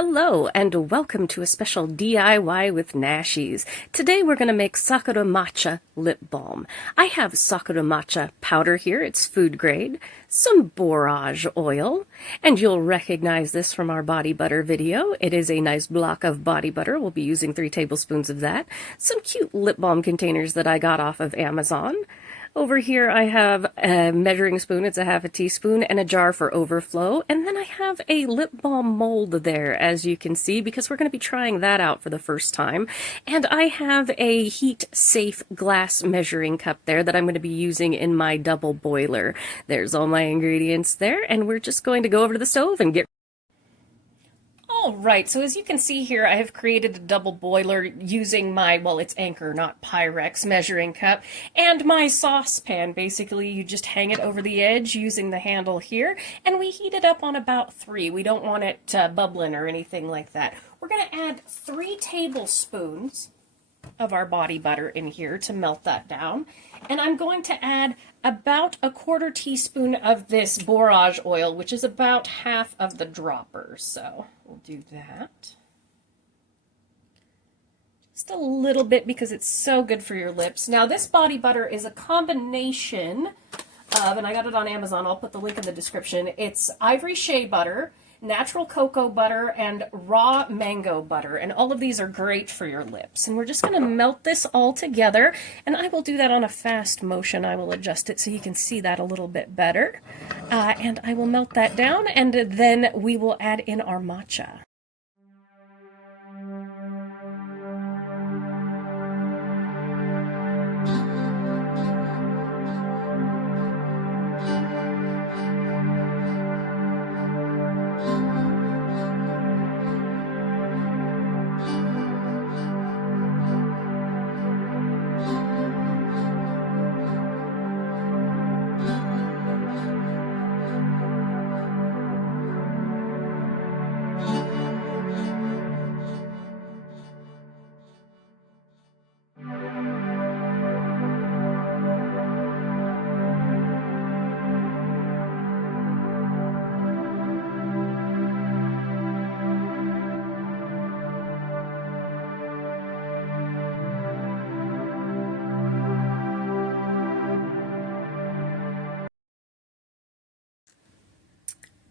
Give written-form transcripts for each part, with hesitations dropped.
Hello and welcome to a special DIY with Nashies. Today we're going to make Sakura Matcha lip balm. I have Sakura Matcha powder here, it's food grade, some Borage Oil, and you'll recognize this from our body butter video. It is a nice block of body butter. We'll be using 3 tablespoons of that. Some cute lip balm containers that I got off of Amazon. Over here I have a measuring spoon, it's a half a teaspoon, and a jar for overflow. And then I have a lip balm mold there, as you can see, because we're going to be trying that out for the first time. And I have a heat-safe glass measuring cup there that I'm going to be using in my double boiler. There's all my ingredients there, and we're just going to go over to the stove and get Alright, so as you can see here, I have created a double boiler using my, well, it's Anchor, not Pyrex measuring cup, and my saucepan. Basically, you just hang it over the edge using the handle here, and we heat it up on about 3. We don't want it bubbling or anything like that. We're going to add 3 tablespoons of our body butter in here to melt that down. And I'm going to add about a 1/4 teaspoon of this borage oil, which is about half of the dropper. So we'll do that. Just a little bit because it's so good for your lips. Now this body butter is a combination of, and I got it on Amazon, I'll put the link in the description. It's ivory shea butter, natural cocoa butter, and raw mango butter, and all of these are great for your lips. And we're just going to melt this all together, and I will do that on a fast motion. I will adjust it so you can see that a little bit better, and I will melt that down, and then we will add in our matcha.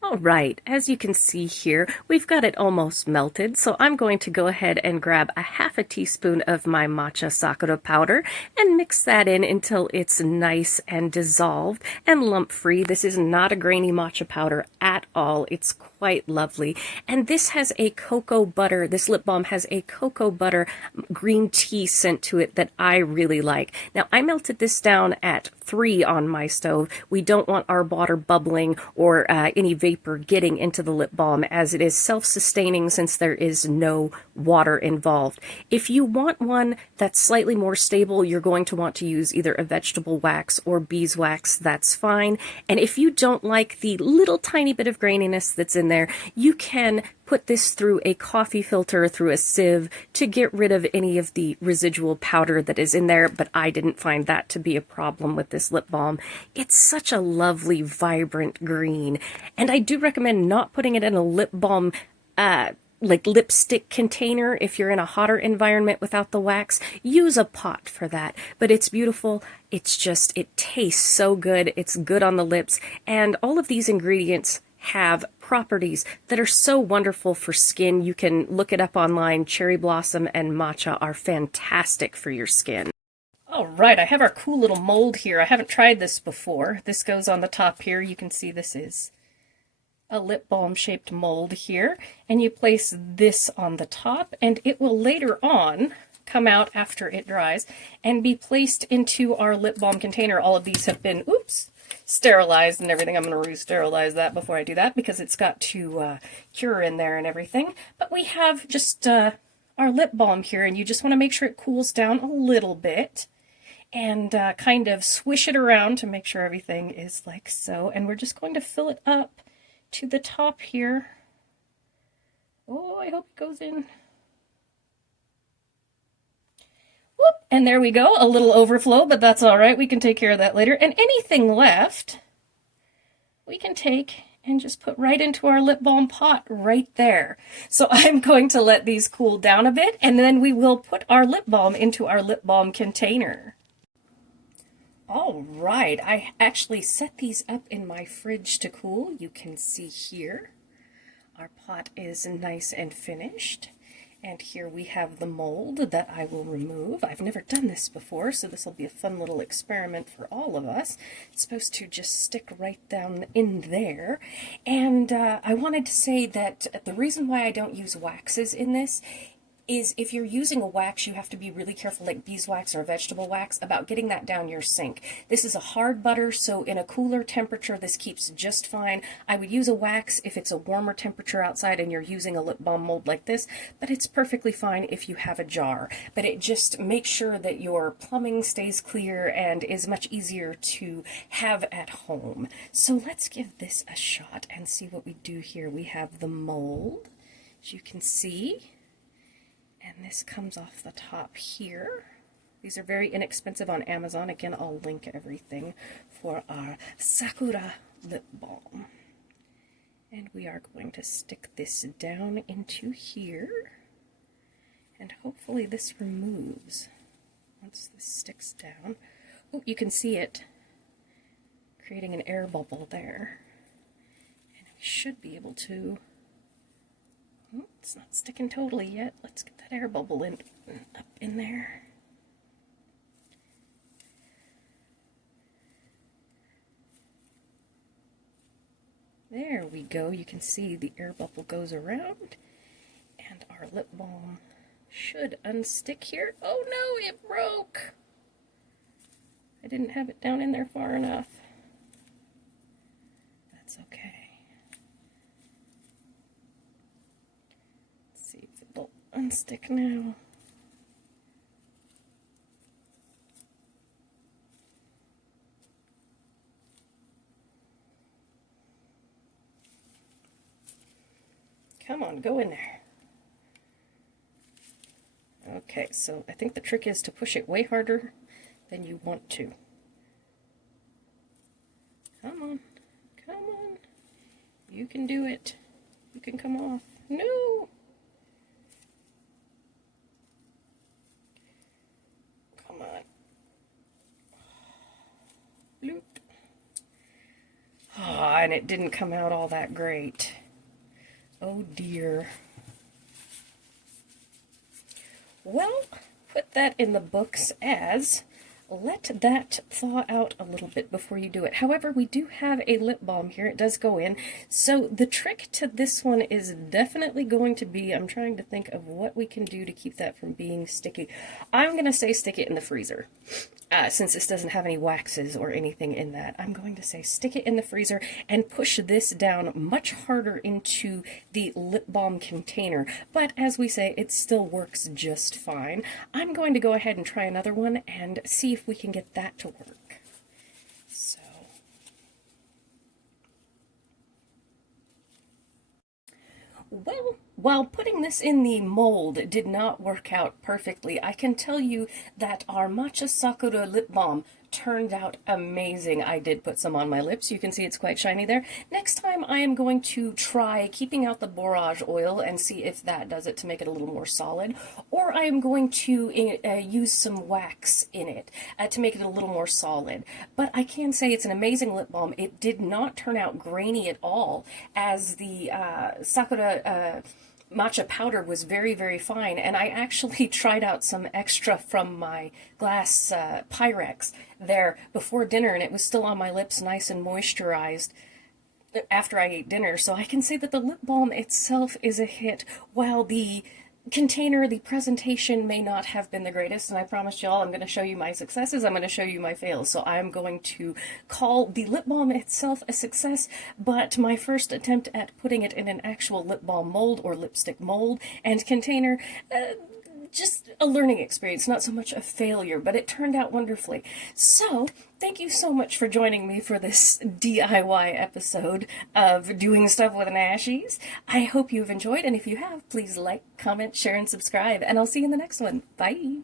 All right, as you can see here, we've got it almost melted, so I'm going to go ahead and grab a half a teaspoon of my matcha sakura powder and mix that in until it's nice and dissolved and lump-free. This is not a grainy matcha powder at all. It's quite lovely. And this has a cocoa butter, this lip balm has a cocoa butter green tea scent to it that I really like. Now, I melted this down at 3 on my stove. We don't want our water bubbling or any vapor getting into the lip balm, as it is self-sustaining since there is no water involved. If you want one that's slightly more stable, you're going to want to use either a vegetable wax or beeswax. That's fine. And if you don't like the little tiny bit of graininess that's in there, you can put this through a coffee filter, through a sieve, to get rid of any of the residual powder that is in there, but I didn't find that to be a problem with this lip balm. It's such a lovely, vibrant green, and I do recommend not putting it in a lip balm like lipstick container. If you're in a hotter environment without the wax, use a pot for that. But it's beautiful. It's just, it tastes so good. It's good on the lips, and all of these ingredients have properties that are so wonderful for skin. You can look it up online. Cherry blossom and matcha are fantastic for your skin. All right, I have our cool little mold here. I haven't tried this before. This goes on the top here. You can see this is a lip balm shaped mold here, and you place this on the top, and it will later on come out after it dries and be placed into our lip balm container. All of these have been, sterilized and everything. I'm going to re-sterilize that before I do that because it's got to cure in there and everything. But we have just our lip balm here, and you just want to make sure it cools down a little bit and kind of swish it around to make sure everything is like so. And we're just going to fill it up to the top here. Oh, I hope it goes in. Whoop, and there we go, a little overflow, but that's all right. We can take care of that later. And anything left, we can take and just put right into our lip balm pot right there. So I'm going to let these cool down a bit, and then we will put our lip balm into our lip balm container. All right, I actually set these up in my fridge to cool. You can see here, our pot is nice and finished. And here we have the mold that I will remove. I've never done this before, so this will be a fun little experiment for all of us. It's supposed to just stick right down in there. And I wanted to say that the reason why I don't use waxes in this is if you're using a wax, you have to be really careful, like beeswax or vegetable wax, about getting that down your sink. This is a hard butter, so in a cooler temperature, this keeps just fine. I would use a wax if it's a warmer temperature outside and you're using a lip balm mold like this, but it's perfectly fine if you have a jar. But it just makes sure that your plumbing stays clear and is much easier to have at home. So let's give this a shot and see what we do here. We have the mold, as you can see. And this comes off the top here. These are very inexpensive on Amazon. Again, I'll link everything for our Sakura lip balm. And we are going to stick this down into here. And hopefully this removes once this sticks down. Oh, you can see it creating an air bubble there. And we should be able to... Oh, it's not sticking totally yet. Let's get that air bubble in up in there. There we go. You can see the air bubble goes around, and our lip balm should unstick here. Oh no, it broke! I didn't have it down in there far enough. That's okay. Unstick now. Come on, go in there. Okay, so I think the trick is to push it way harder than you want to. Come on, come on. You can do it. You can come off. No! Bloop. Oh, and it didn't come out all that great. Oh dear. Well, put that in the books as let that thaw out a little bit before you do it. However, we do have a lip balm here. It does go in. So the trick to this one is definitely going to be, I'm trying to think of what we can do to keep that from being sticky. I'm going to say stick it in the freezer. Since this doesn't have any waxes or anything in that, I'm going to say stick it in the freezer and push this down much harder into the lip balm container. But as we say, it still works just fine. I'm going to go ahead and try another one and see if we can get that to work. So, well, while putting this in the mold did not work out perfectly, I can tell you that our Matcha Sakura lip balm turned out amazing. I did put some on my lips. You can see it's quite shiny there. Next time I am going to try keeping out the Borage Oil and see if that does it to make it a little more solid. Or I am going to use some wax in it to make it a little more solid. But I can say it's an amazing lip balm. It did not turn out grainy at all, as the Sakura matcha powder was very, very fine, and I actually tried out some extra from my glass pyrex there before dinner, and it was still on my lips nice and moisturized after I ate dinner. So I can say that the lip balm itself is a hit, while the container, the presentation may not have been the greatest, and I promised y'all I'm going to show you my successes, I'm going to show you my fails. So I'm going to call the lip balm itself a success, but my first attempt at putting it in an actual lip balm mold or lipstick mold and container, just a learning experience, not so much a failure, but it turned out wonderfully. So, thank you so much for joining me for this DIY episode of Doing Stuff with Nashies. I hope you've enjoyed, and if you have, please like, comment, share, and subscribe, and I'll see you in the next one. Bye!